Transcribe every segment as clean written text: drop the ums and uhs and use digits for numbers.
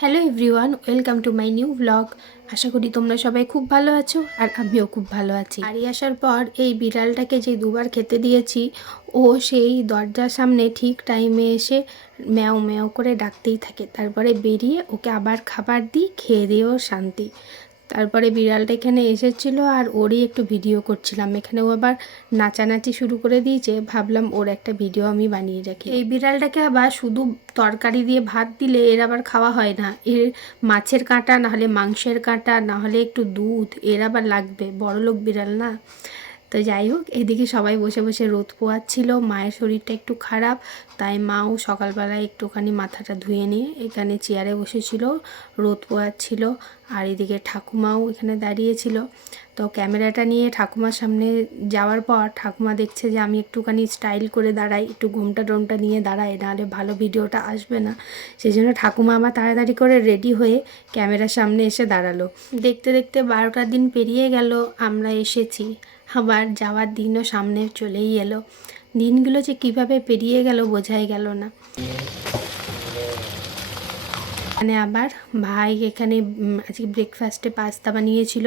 Hello everyone, welcome to my new blog. আশা করি তোমরা সবাই খুব ভালো আছো আর আমিও খুব ভালো আছি। বাড়ি আসার পর এই বিড়ালটাকে যে দুবার খেতে দিয়েছি, ও সেই দরজার সামনে ঠিক টাইমে এসে ম্যাও ম্যাও করে ডাকতেই থাকে। তারপরে বেরিয়ে ওকে আবার খাবার দিই, খেয়ে দিয়েও শান্তি। তারপরে বিড়ালটা এখানে এসেছিলো আর ওরই একটু ভিডিও করছিলাম। এখানে ও আবার নাচানাচি শুরু করে দিয়েছে, ভাবলাম ওর একটা ভিডিও আমি বানিয়ে রাখি। এই বিড়ালটাকে আবার শুধু তরকারি দিয়ে ভাত দিলে এর আবার খাওয়া হয় না। এর মাছের কাঁটা, নাহলে মাংসের কাঁটা, নাহলে একটু দুধ এর আবার লাগবে। বড়লোক বিড়াল না। তো যাই হোক, এদিকে সবাই বসে বসে রোদ পোয়াচ্ছিল। মায়ের শরীরটা একটু খারাপ, তাই মাও সকালবেলায় একটুখানি মাথাটা ধুয়ে নিয়ে এখানে চেয়ারে বসেছিল, রোদ পোয়াচ্ছিল। আর এদিকে ঠাকুমাও এখানে দাঁড়িয়েছিল। তো ক্যামেরাটা নিয়ে ঠাকুমার সামনে যাওয়ার পর ঠাকুমা দেখছে যে আমি একটুখানি স্টাইল করে দাঁড়াই, একটু ঘোমটা টোমটা নিয়ে দাঁড়াই, নাহলে ভালো ভিডিওটা আসবে না। সেই জন্য ঠাকুমা আমার তাড়াতাড়ি করে রেডি হয়ে ক্যামেরার সামনে এসে দাঁড়ালো। দেখতে দেখতে 12টা দিন পেরিয়ে গেল, আমরা এসেছি। আবার যাওয়ার দিনও সামনে চলেই এলো। দিনগুলো যে কিভাবে পেরিয়ে গেল বোঝাই গেল না। এখানে আবার ভাই এখানে আজকে ব্রেকফাস্টে পাস্তা বানিয়েছিল,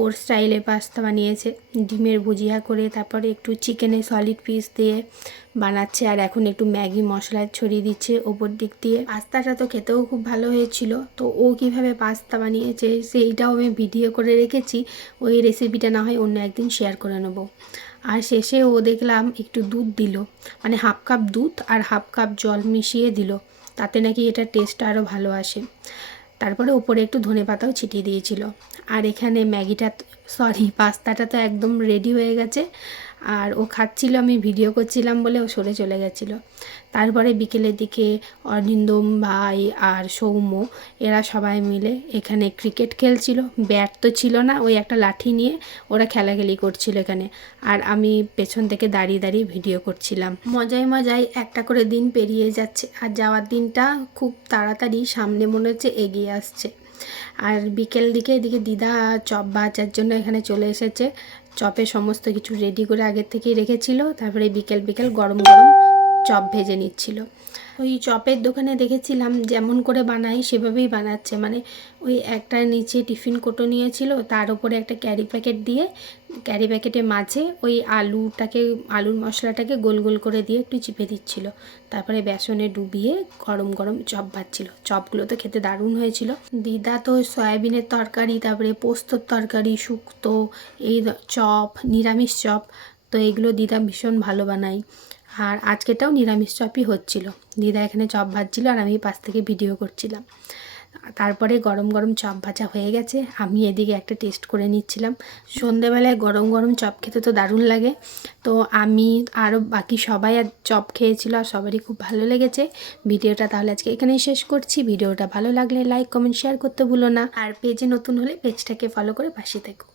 ওর স্টাইলে পাস্তা বানিয়েছে, ডিমের ভুজিয়া করে, তারপরে একটু চিকেনের সলিড পিস দিয়ে বানাচ্ছে, আর এখন একটু ম্যাগি মশলা ছড়িয়ে দিচ্ছে ওপর দিক দিয়ে। পাস্তাটা তো খেতেও খুব ভালো হয়েছিল। তো ও কিভাবে পাস্তা বানিয়েছে সেইটাও আমি ভিডিও করে রেখেছি, ওই রেসিপিটা না হয় অন্য একদিন শেয়ার করে নেব। আর শেষে ও দেখলাম একটু দুধ দিল, মানে হাফ কাপ দুধ আর হাফ কাপ জল মিশিয়ে দিল, তাতে নাকি এটা টেস্টটা আরও ভালো আসে। তারপরে ওপরে একটু ধনেপাতাও ছিটিয়ে দিয়েছিল। আর এখানে ম্যাগিটা, পাস্তাটা তো একদম রেডি হয়ে গেছে। আর ও খাচ্ছিল, আমি ভিডিও করছিলাম বলে ও সরে চলে গেছিলো। তারপরে বিকেলের দিকে অরিন্দম ভাই আর সৌম্য এরা সবাই মিলে এখানে ক্রিকেট খেলছিল। ব্যাট তো ছিল না, ওই একটা লাঠি নিয়ে ওরা খেলাখেলি করছিল এখানে। আর আমি পেছন থেকে দাঁড়িয়ে দাঁড়িয়ে ভিডিও করছিলাম। মজায় মজায় একটা করে দিন পেরিয়ে যাচ্ছে, আর যাওয়ার দিনটা খুব তাড়াতাড়ি সামনে মনে হচ্ছে এগিয়ে আসছে। আর বিকেল দিকে এদিকে দিদা চপ ভাজার জন্য এখানে চলে এসেছে। চপে সমস্ত কিছু রেডি করে আগের থেকেই রেখেছিল। তারপরে বিকেল বিকেল গরম গরম চপ ভেজে নিচ্ছিল। ওই চপের দোকানে দেখেছিলাম যেমন করে বানাই সেভাবেই বানাচ্ছে, মানে ওই একটা নিচে টিফিন কোটো নিয়েছিল, তার উপরে একটা ক্যারি প্যাকেট দিয়ে ক্যারি প্যাকেটের মাঝে ওই আলুর মশলাটাকে গোল গোল করে দিয়ে একটু চিপে দিচ্ছিল। তারপরে বেসনে ডুবিয়ে গরম গরম চপ ভাজছিল। চপগুলো তো খেতে দারুণ হয়েছিল। দিদা তো সয়াবিনের তরকারি, তারপরে পোস্তর তরকারি, শুক্তো, এই চপ, নিরামিষ চপ, তো এগুলো দিদা ভীষণ ভালো বানায়। আর আজকেটাও নিরামিষ চপই হচ্ছিল। দিদা এখানে চপ ভাজছিল আর আমি পাশ থেকে ভিডিও করছিলাম। তারপরে গরম গরম চপ ভাজা হয়ে গেছে, আমি এদিকে একটা টেস্ট করে নিচ্ছিলাম। সন্ধেবেলায় গরম গরম চপ খেতে তো দারুণ লাগে। তো আমি আরও বাকি সবাই আর চপ খেয়েছিল, আর সবারই খুব ভালো লেগেছে। ভিডিওটা তাহলে আজকে এখানেই শেষ করছি। ভিডিওটা ভালো লাগলে লাইক কমেন্ট শেয়ার করতে ভুলো না, আর পেজে নতুন হলে পেজটাকে ফলো করে পাশে থেকো।